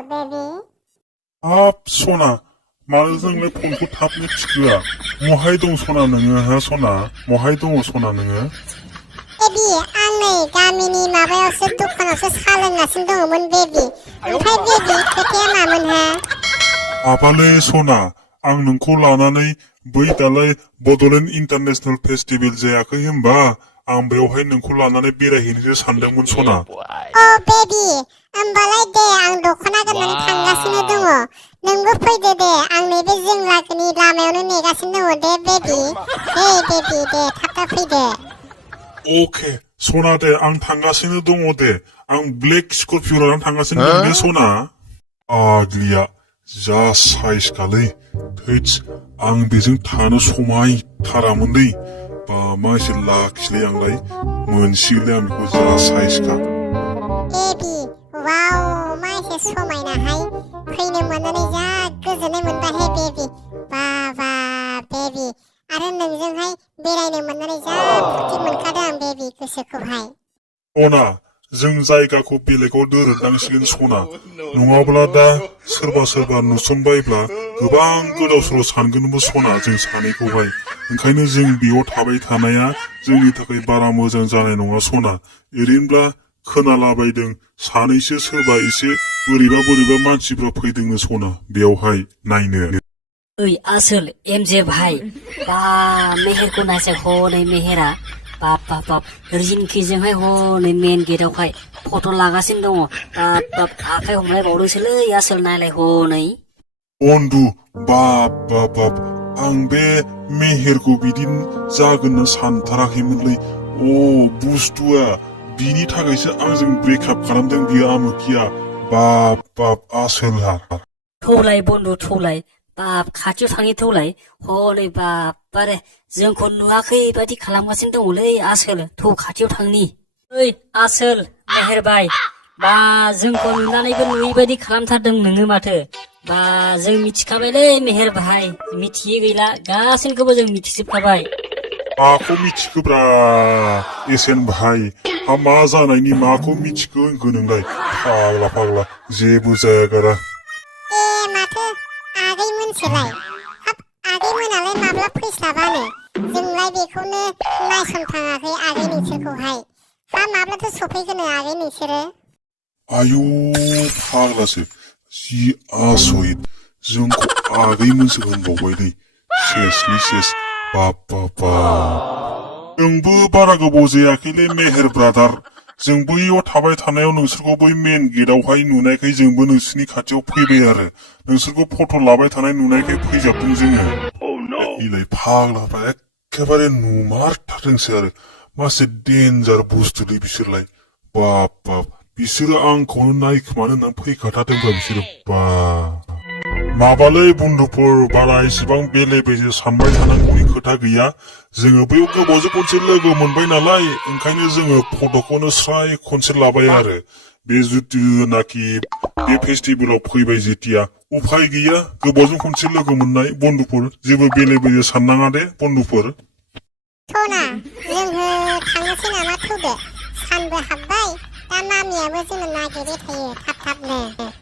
baby? हाब सना मानो जोंलाय फनखौ थाबनो थिखोआ महाय दं सना नोङो हा सना महाय दङ सना नोङो बेबि आं नै गामिनि माबायावसो दखानावसो साहा लोंगासिनो दङमोन बेबि ओमफ्राय बेबि खोथाया मामोन हा माबालै सना आं नोंखौ लानानै बै दालाय बड'लेण्ड इन्टारनेशनेल फेस्टिभेल जायाखै होमबा आं बेवहाय नोंखौ लानानै बेरायहैनोसो सानदोंमोन सना बेबि होमबालाय दे आं दख'ना गाननानै थांगासिनो दङ नोंबो फैदो दे आं नैबे जों लागोनि लामायावनो नेगासिनो दङ दे बेबि दे थाब फैदो अके सना दे आं थांगासिनो दङ दे आं ब्लेक स्करपिअ लानानै थांगासिनो दं दे सना आग्लिया जा साइज खालै थैस आं बेजों थानो समायथारामोनलै बा मा एसे लाखिलै आंलाय मोनसिगोनलै आं बेखौ जा साइजखा बेबि वाव मा एसे समायनाहाय फैनो मोननानै जा गोजोननाय मोनबाय बेबि बा बेबि आरो नोंजोंहाय बेरायनो मोननानै जा फुर्ति मोनखादों आं बेबि गोसोखौहाय सना जों जायगाखौ बेलेगाव दोरोदनांसिगोन सना नङाब्ला दा सोरबा नुसनबायब्ला गोबां गोदाव सोराव सानगोनबो सना जों सानैखौहाय ओंखायनो जों बेयाव थाबाय थानाया जोंनि थाखाय बारा मोजां जानाय नङा सना ओरैनोब्ला खोनालाबायदों सानैसो सोरबा एसे बोरैबा मानसिफ्रा फैदोंनो सना बेयावहाय नायनो ओइ आसोल एमजे भाई बा मेहेरखौ नायसाय हनै मेहेरा बाप रिजिनखिजोंहाय हनै मेन गेटावहाय फट' लागासिनो दङ बाप आखाइ हमलायबावदोंसोलै आसोल नायलाय हनै बन्दु बाप आं बे मेहेरखौ बिदि जागोन सानथाराखैमोनलै बुस्थुआ बिनि थाखायसो आंजों ब्रेकआप खालामदों बियो आमुखिया बाप आसोलहा थौलाय बन्दु थौलाय बाप खाथियाव थाङै थौलाय हनै बाप आरे जोंखौ नुवाखै बायदि खालामगासिनो दङलै आसोल थौ खाथियाव थांनि ओइ आसोल मेहेरबाय बा जोंखौ नुनानैबो नुयै बायदि खालामथारदों नोङो माथो बा जों मिथिखाबायलै मेहेर भाई मिथियै गैला गासैखौबो जों मिथिजोबखाबाय माखौ मिथिखोब्रा एसेन भाई मा जानायनि माखौ मिथिखो होनखो नोंलाय फाग्ला जेबो जायागारा माथो आगै मोनसेलाय हाब आगै मोनालाय माब्ला फैस्लाबानो जोंलाय बेखौनो नायसनफ्लाङाखै आगै नोंसोरखौहाय माब्लाथो सफैगोनो आगै नोंसोरो आयु फाग्लासो जि आसरित जोंखौ आगैमोनसो होनबावबायलै सेसलै सेस बाप जोंबो बारा गोबाव जायाखैलै मेहेर ब्रादार जों बैयाव थाबाय थानायाव नोंसोरखौ बै मेन गेटावहाय नुनायखाय जोंबो नोंसोरनि खाथियाव फैबाय आरो नोंसोरखौ फट' लाबाय थानाय नुनायखाय फैजाबदों जोङो इलाय फाग्लाफ्रा एखेबारे नुमारथारदोंसो आरो मासे डेन्जार बुस्थुलै बिसोरलाय बाप बिसोरो आंखौनो नायखोमानो होननानै फैखाथारदोंब्रा बिसोरो माबालै बन्दुफोर बारा इसेबां बेले बेजे सानबाय थानांगौनि खोथा गैया जोङो बैयाव गोबावजों खनसे लोगो मोनबाय नालाय ओंखायनो जोङो फट'खौनो स्राय खनसे लाबाय आरो बे जिथुनाखि बे फेस्टिभेलाव फैबाय जेतिया उफाय गैया गोबावजों खनसे लोगो मोननाय बन्दुफोर जेबो बेले बेजे साननाङा दे बन्दुफोर थना जोङो थांनोसै नामा थौदो सानबो हाबबाय दा मामियाबो जोंनो नागिरबाय थायो थाबनो